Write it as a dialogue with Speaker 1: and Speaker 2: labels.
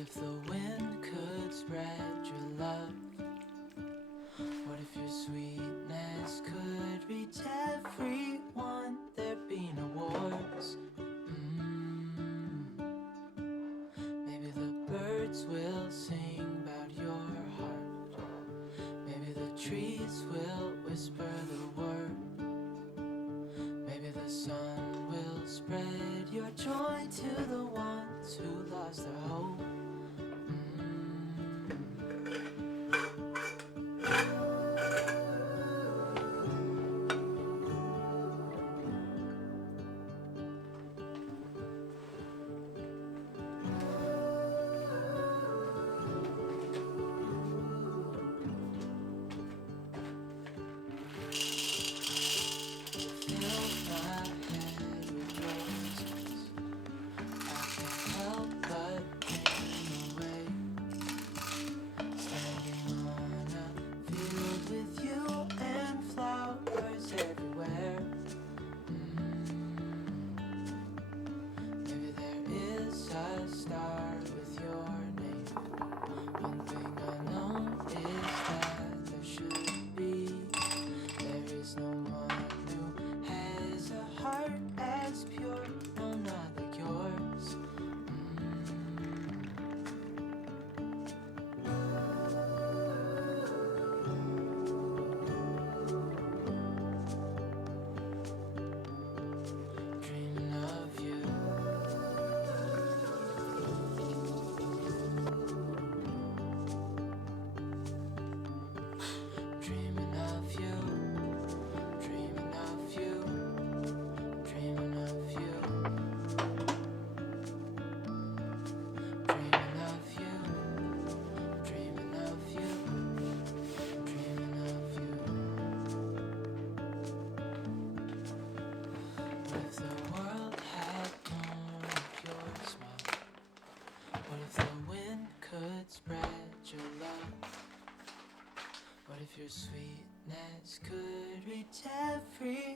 Speaker 1: if the wind could spread your love? What if your sweetness could reach everyone? There'd be no wars. Mm. Maybe the birds will sing about your heart. Maybe the trees will whisper the word. Maybe the sun will spread your joy to the ones who lost their hope. If the world had more of your smile? What if the wind could spread your love? What if your sweetness could reach everyone?